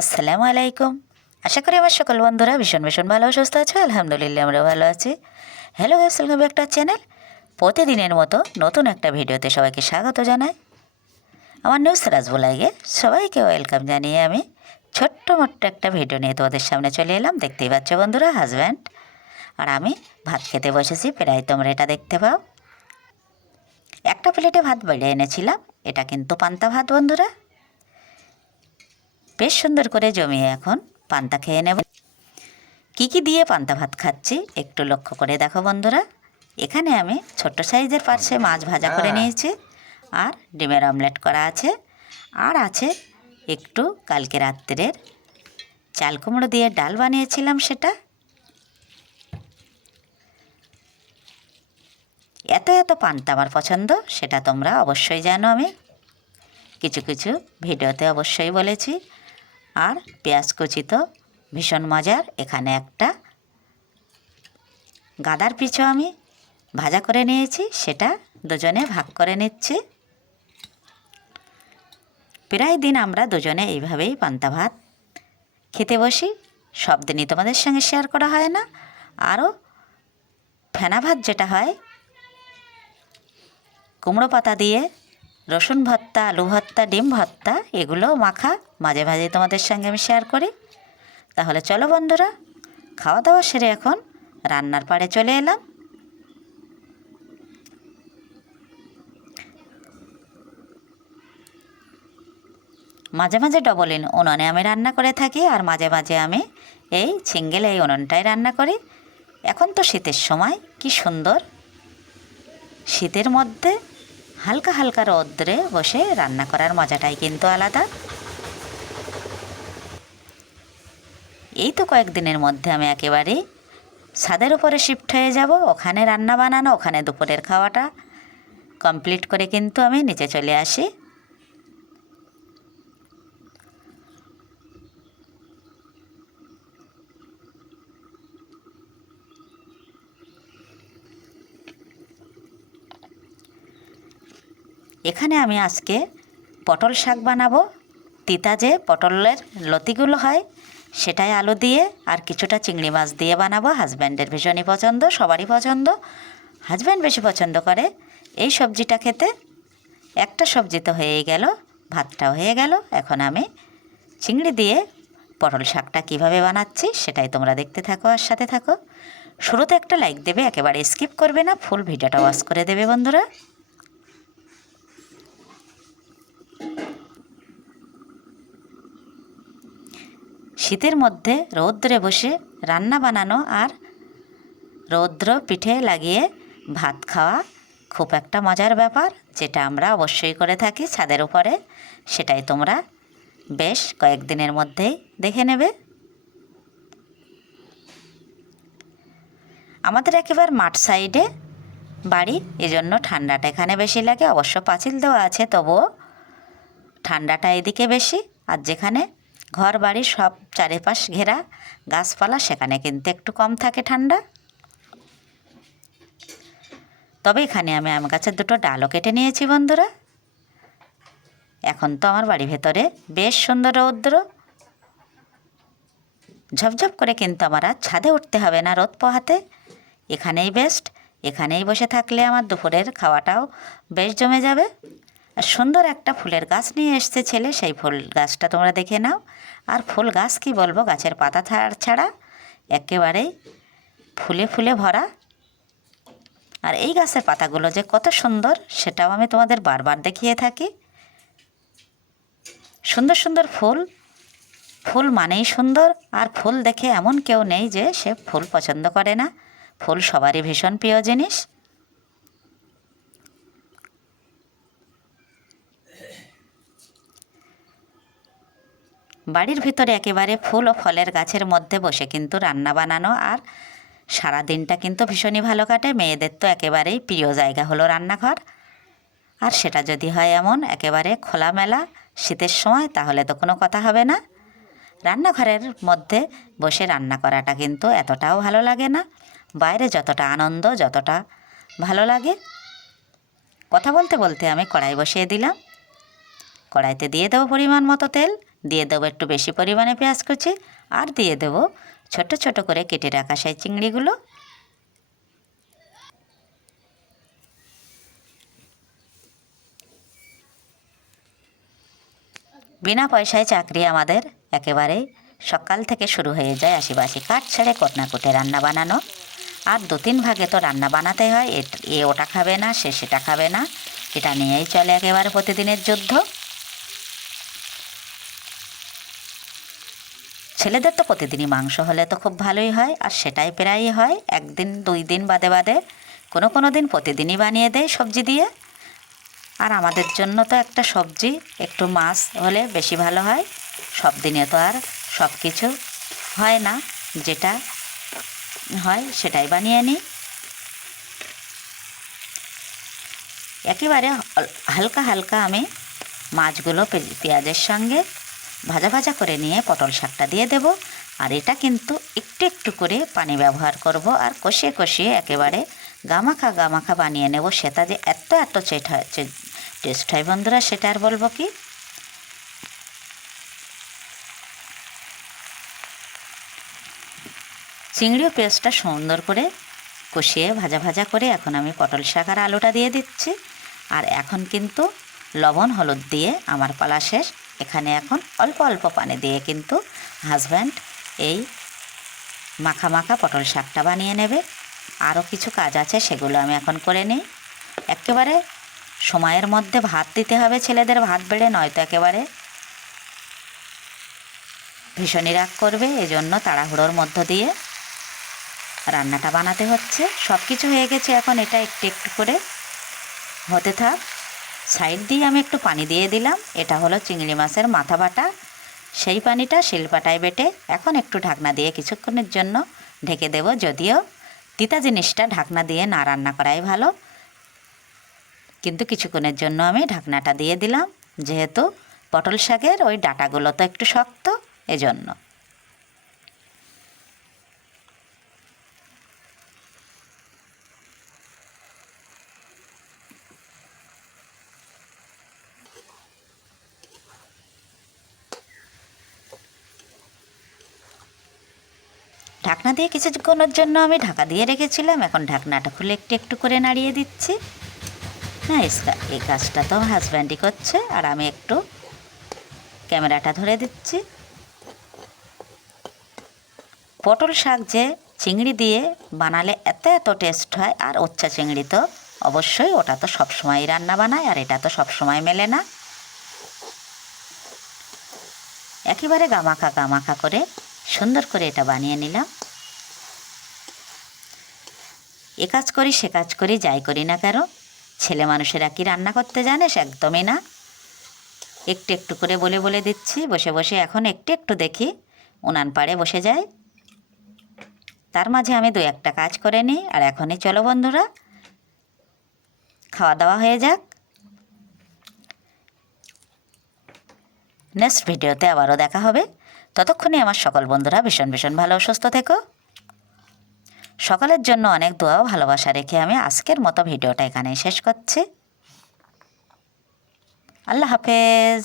আসসালামু আলাইকুম। আশা করি আমার সকল বন্ধুরা ভীষণ ভীষণ ভালো সুস্থ আছে। আলহামদুলিল্লাহ আমরা ভালো আছি। Hello guys welcome back channel প্রতিদিনের মতো নতুন একটা ভিডিওতে সবাইকে স্বাগত জানাই। আমার নিউজ রাজ বলাইগে সবাইকে ওয়েলকাম জানিয়ে আমি ছোট্ট মোট্ট একটা ভিডিও নিয়ে তোমাদের সামনে চলে এলাম। দেখতেই পাচ্ছ বন্ধুরা হাজব্যান্ড আর আমি ভাত খেতে বসেছি, প্রায় তোমরা এটা দেখতে পাও। একটা প্লেটে ভাত বেড়ে এনেছিলাম। এটা কিন্তু পান্তা ভাত বন্ধুরা। বেশ সুন্দর করে জমিয়ে এখন পান্তা খেয়ে নেব। কী কী দিয়ে পান্তা ভাত খাচ্ছি একটু লক্ষ্য করে দেখো বন্ধুরা। এখানে আমি ছোট্ট সাইজের পার্শ্বে মাছ ভাজা করে নিয়েছি আর ডিমের অমলেট করা আছে। আর আছে একটু কালকে রাত্রের চাল কুমড়ো দিয়ে ডাল বানিয়েছিলাম সেটা। এত এত পান্তা আমার পছন্দ সেটা তোমরা অবশ্যই জানো আমি। কিছু কিছু ভিডিওতে অবশ্যই বলেছি। আর পেঁয়াজ কুচি তো ভীষণ মজার। এখানে একটা গাদার পিছু আমি ভাজা করে নিয়েছি, সেটা দুজনে ভাগ করে নিচ্ছি। প্রায় দিন আমরা দুজনে এইভাবেই পান্তা ভাত খেতে বসি। সব দিনই তোমাদের সঙ্গে শেয়ার করা হয় না। আরও ফেনা ভাত যেটা হয়, কুমড়ো পাতা দিয়ে রসুন ভর্তা, আলু ভর্তা, ডিম ভর্তা, এগুলো মাখা। মাঝে মাঝে তোমাদের সঙ্গে আমি শেয়ার করি। তাহলে চলো বন্ধুরা, খাওয়া দাওয়া সেরে এখন রান্নার পাড়ে চলে এলাম। মাঝে মাঝে ডবল ইন উনুনে আমি রান্না করে থাকি আর মাঝে মাঝে আমি এই সিঙ্গেল এই উনুনটাই রান্না করি। এখন তো শীতের সময়, কি সুন্দর। শীতের মধ্যে হালকা হালকা রৌদ্রে বসে রান্না করার মজাটাই কিন্তু আলাদা। এই তো কয়েকদিনের মধ্যে আমি একেবারেই ছাদের উপরে শিফট হয়ে যাব, ওখানে রান্না বানানো, ওখানে দুপুরের খাওয়াটা। কমপ্লিট করে কিন্তু আমি নিচে চলে আসি। এখানে আমি আজকে পটল শাক বানাবো। তিতা যে পটলের লতিগুলো হয়, সেটাই আলু দিয়ে আর কিছুটা চিংড়ি মাছ দিয়ে বানাবো। হাজব্যান্ডের ভীষণই পছন্দ, সবারই পছন্দ। হাজব্যান্ড বেশি পছন্দ করে। এই সবজিটা খেতে একটা সবজি তো হয়েই গেল, ভাতটাও হয়ে গেল। এখন আমি চিংড়ি দিয়ে পটল শাকটা কীভাবে বানাচ্ছি সেটাই তোমরা দেখতে থাকো আর সাথে থাকো। শুরুতে একটা লাইক দেবে, একেবারে স্কিপ করবে না ফুল ভিডিওটা ওয়াশ করে দেবে বন্ধুরা। শীতের মধ্যে রৌদ্রে বসে রান্না বানানো আর রৌদ্র পিঠে লাগিয়ে ভাত খাওয়া খুব একটা মজার ব্যাপার, যেটা আমরা অবশ্যই করে থাকি ছাদের উপরে। সেটাই তোমরা বেশ কয়েকদিনের মধ্যেই দেখে নেবে। আমাদের একেবারে মাঠ সাইডে বাড়ি, এজন্য ঠান্ডাটা এখানে বেশি লাগে। অবশ্য পাঁচিল দেওয়া আছে, তবুও ঠান্ডাটা এদিকে বেশি। আর যেখানে ঘর বাড়ি সব চারিপাশ ঘেরা, গাছপালা সেখানে কিন্তু একটু কম থাকে ঠান্ডা। তবে এখানে আমি আম গাছের দুটো ডালও কেটে নিয়েছি বন্ধুরা। এখন তো আমার বাড়ি ভেতরে বেশ সুন্দর রৌদ্র। ঝপঝপ করে কিন্তু আমার আর ছাদে উঠতে হবে না রোদ পোহাতে। এখানেই বেস্ট এখানেই বসে থাকলে আমার দুপুরের খাওয়াটাও বেশ জমে যাবে। সুন্দর একটা ফুলের গাছ নিয়ে এসছে ছেলে, সেই ফুল গাছটা তোমরা দেখে নাও। আর ফুল গাছ কি বলব, গাছের পাতা ছাড়, ছাড়া একেবারেই ফুলে ফুলে ভরা। আর এই গাছের পাতাগুলো যে কত সুন্দর, সেটাও আমি তোমাদের বারবার দেখিয়ে থাকি। সুন্দর সুন্দর ফুল ফুল মানেই সুন্দর, আর ফুল দেখে এমন কেউ নেই যে সে ফুল পছন্দ করে না। ফুল সবারই ভীষণ প্রিয় জিনিস। বাড়ির ভিতরে একেবারে ফুল ও ফলের গাছের মধ্যে বসে কিন্তু রান্না বানানো আর সারা দিনটা কিন্তু ভীষণই ভালো কাটে। মেয়েদের তো একেবারেই প্রিয় জায়গা হলো রান্নাঘর। আর সেটা যদি হয় এমন একেবারে খোলামেলা, শীতের সময় তাহলে তো কোনো কথা হবে না। রান্নাঘরের মধ্যে বসে রান্না করাটা কিন্তু এতটাও ভালো লাগে না। বাইরে যতটা আনন্দ, যতটা ভালো লাগে। কথা বলতে বলতে আমি কড়াই বসিয়ে দিলাম। কড়াইতে দিয়ে দেবো পরিমাণ মতো তেল। দিয়ে দেবো একটু বেশি পরিমাণে পেঁয়াজ কুচি আর দিয়ে দেবো ছোট ছোট করে কেটে রাখা সেই চিংড়িগুলো। বিনা পয়সায় চাকরি আমাদের একেবারেই সকাল থেকে শুরু হয়ে যায় আশিবাসি কাঠ ছেড়ে কটনাকুটে রান্না বানানো। আর দু তিন ভাগে তো রান্না বানাতে হয় এ ওটা খাবে না, সে সেটা খাবে না। এটা নিয়েই চলে একেবারে প্রতিদিনের যুদ্ধ। ছেলেদের তো প্রতিদিনই মাংস হলে তো খুব ভালোই হয়, আর সেটাই প্রায়ই হয়। একদিন, দুই দিন বাদে বাদে কোনো কোনো দিন প্রতিদিনই বানিয়ে দেয় সবজি দিয়ে। আর আমাদের জন্য তো একটা সবজি, একটু মাছ হলে বেশি ভালো হয়। সব দিনে তো আর সব কিছু হয় না, যেটা হয় সেটাই বানিয়ে নিই। একেবারে হালকা হালকা আমি মাছগুলো পেঁয়াজের সঙ্গে ভাজা ভাজা করে নিয়ে পটল শাকটা দিয়ে দেব। আর এটা কিন্তু একটু একটু করে পানি ব্যবহার করব। আর কষিয়ে কষিয়ে একেবারে গামাখা গামাখা বানিয়ে নেব। সেটা যে এত এত চেট হয় টেস্ট হয় বন্ধুরা, সেটা আর বলব কি? চিংড়ি পেস্টটা সুন্দর করে কষিয়ে ভাজা ভাজা করে এখন আমি পটল শাক আর আলুটা দিয়ে দিচ্ছি। আর এখন কিন্তু লবণ, হলুদ দিয়ে আমার পালা শেষ। এখানে এখন অল্প অল্প পানি দিয়ে কিন্তু হাজব্যান্ড এই মাখা মাখা পটল শাকটা বানিয়ে নেবে। আরও কিছু কাজ আছে, সেগুলো আমি এখন করে নিই। একেবারে সময়ের মধ্যে ভাত দিতে হবে ছেলেদের, ভাত বেড়ে নয়তো একেবারে ভীষণই রাগ করবে, এজন্য তাড়াহুড়োর মধ্য দিয়ে রান্নাটা বানাতে হচ্ছে। সব কিছু হয়ে গেছে এখন, এটা একটু একটু করে হতে থাক। সাইড দিয়ে আমি একটু পানি দিয়ে দিলাম। এটা হলো চিংড়ি মাছের মাথা বাটা। সেই পানিটা শিলপাটায় বেটে এখন একটু ঢাকনা দিয়ে কিছুক্ষণের জন্য ঢেকে দেব। যদিও তিতা জিনিসটা ঢাকনা দিয়ে না রান্না করাই ভালো। কিন্তু কিছুক্ষণের জন্য আমি ঢাকনাটা দিয়ে দিলাম। যেহেতু পটল শাকের ওই ডাটাগুলো তো একটু শক্ত, এজন্য। ঢাকনা দিয়ে কিছুক্ষণের জন্য আমি ঢাকা দিয়ে রেখেছিলাম। এখন ঢাকনাটা খুলে একটু একটু করে নাড়িয়ে দিচ্ছি। হ্যাঁ এই কাজটা তো হাজব্যান্ডই করছে। আর আমি একটু ক্যামেরাটা ধরে দিচ্ছি। পটল শাক যে চিংড়ি দিয়ে বানালে এত এত টেস্ট হয়, আর উচ্চা চিংড়ি তো অবশ্যই ওটা তো সবসময়ই রান্না বানায়, আর এটা তো সবসময় মেলে না। একেবারে গামাখা গামাখা করে সুন্দর করে এটা বানিয়ে নিলাম। এ কাজ করি, সে কাজ করি, যাই করি না কেন, ছেলে মানুষেরা কি রান্না করতে জানে সে একদমই না। একটু একটু করে বলে বলে দিচ্ছি, বসে বসে এখন একটু একটু দেখি, উনান পাড়ে বসে যায় তার মাঝে আমি দু একটা কাজ করে নিই, আর এখনই চলো বন্ধুরা, খাওয়া দাওয়া হয়ে যাক। নেক্সট ভিডিওতে আবারও দেখা হবে। ততক্ষণে আমার সকল বন্ধুরা ভীষণ ভীষণ ভালো সুস্থ থেকো। সকালের জন্য অনেক দোয়া ভালোবাসা রেখে আমি আজকের মতো ভিডিওটা এখানে শেষ করছি। আল্লাহ হাফেজ।